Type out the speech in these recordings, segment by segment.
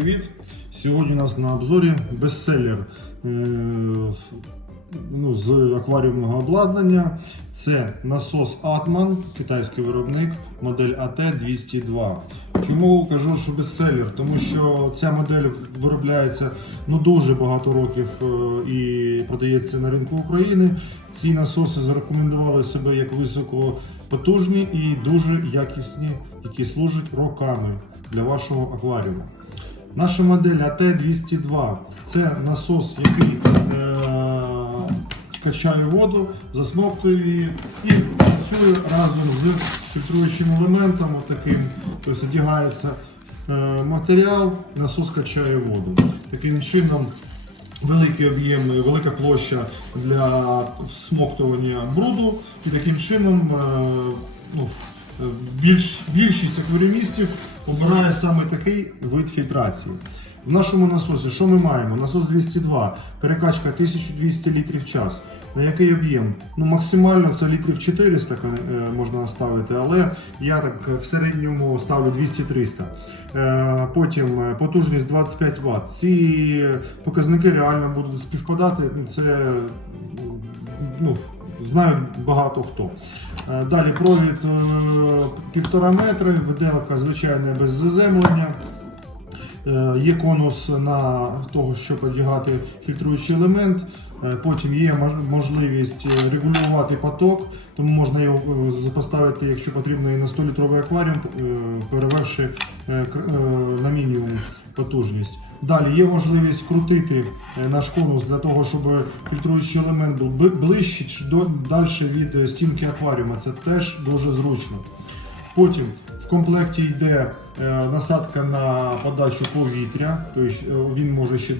привіт! Сьогодні у нас на обзорі бестселер е, ну, з акваріумного обладнання. Це насос Atman, китайський виробник, модель AT202. Чому кажу, що бестселер? Тому що ця модель виробляється ну, дуже багато років е, і продається на ринку України. Ці насоси зарекомендували себе як високопотужні і дуже якісні, які служать роками для вашого акваріуму. Наша модель AT202 це насос, який е, качає воду, засмоктує її і працює разом з фільтруючим елементом. Отаким. Тобто одягається е, матеріал, насос качає воду. Таким чином. Великий об'єм, велика площа для всмоктування бруду, і таким чином е, більш, більшість акваріумістів обирає саме такий вид фільтрації. В нашому насосі що ми маємо? Насос 202, перекачка 1200 літрів в час. На який об'єм? Ну максимально це літрів 400 е, можна наставити, але я так е, в середньому ставлю 200-300. Е, Потім потужність 25 Вт. Ці показники реально будуть співпадати. Ну, Це ну, знають багато хто. Далі провід півтора метри, виделка звичайна без заземлення. Е, Є конус на того, щоб одягати фільтруючий елемент. Е, Потім є можливість е, регулювати поток, тому можна його поставити, якщо потрібно, і на 100-літровий акваріум, перевевши на мінімум потужність. Далі є можливість крутити наш конус для того, щоб фільтруючий елемент був ближче далі від стінки акваріума. Це теж дуже зручно. Потім в комплекті йде е, насадка на подачу повітря, тобто е, він може ще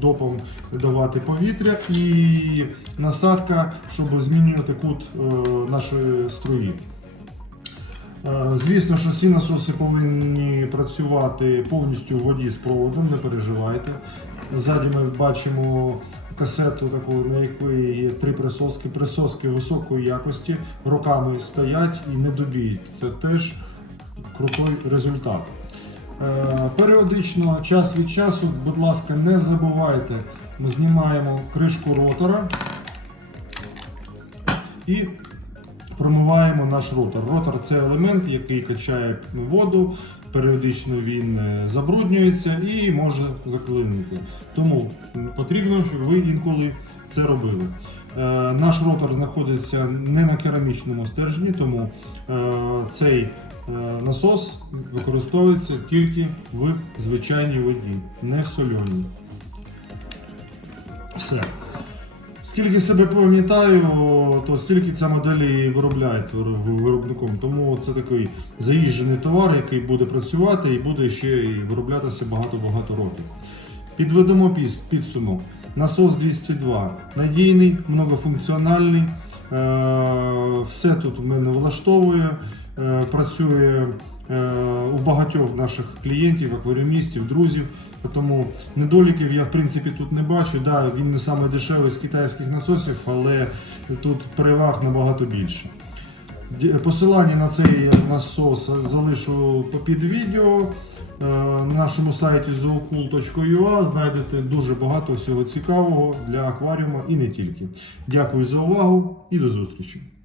допом давати повітря, і насадка, щоб змінювати кут е, нашої струї. Звісно, що ці насоси повинні працювати повністю в воді з проводом, не переживайте. Ззаді ми бачимо касету, таку, на якої є три присоски. Присоски високої якості, роками стоять і не добіють. Це теж крутой результат. Е, Періодично, час від часу, будь ласка, не забувайте, ми знімаємо кришку ротора і промиваємо наш ротор. Ротор це елемент, який качає воду, періодично він е, забруднюється і може заклинити. Тому потрібно, щоб ви інколи це робили. Е, Наш ротор знаходиться не на керамічному стержні, тому е, цей насос використовується тільки в звичайній воді, не в сольоній. Все. Скільки себе пам'ятаю, то стільки ця модель і виробляється виробником. Тому це такий заїжджений товар, який буде працювати і буде ще і вироблятися багато-багато років. Підведемо підсумок. Насос 202 надійний, многофункціональний. Е, Все тут в мене влаштовує. Е, Працює е, у багатьох наших клієнтів, акваріумістів, друзів. Тому недоліків я в принципі тут не бачу. Да, він не саме дешевий з китайських насосів, але тут переваг набагато більше. Посилання на цей насос залишу під відео. Е, На нашому сайті zoocool.ua знайдете дуже багато всього цікавого для акваріуму і не тільки. Дякую за увагу і до зустрічі!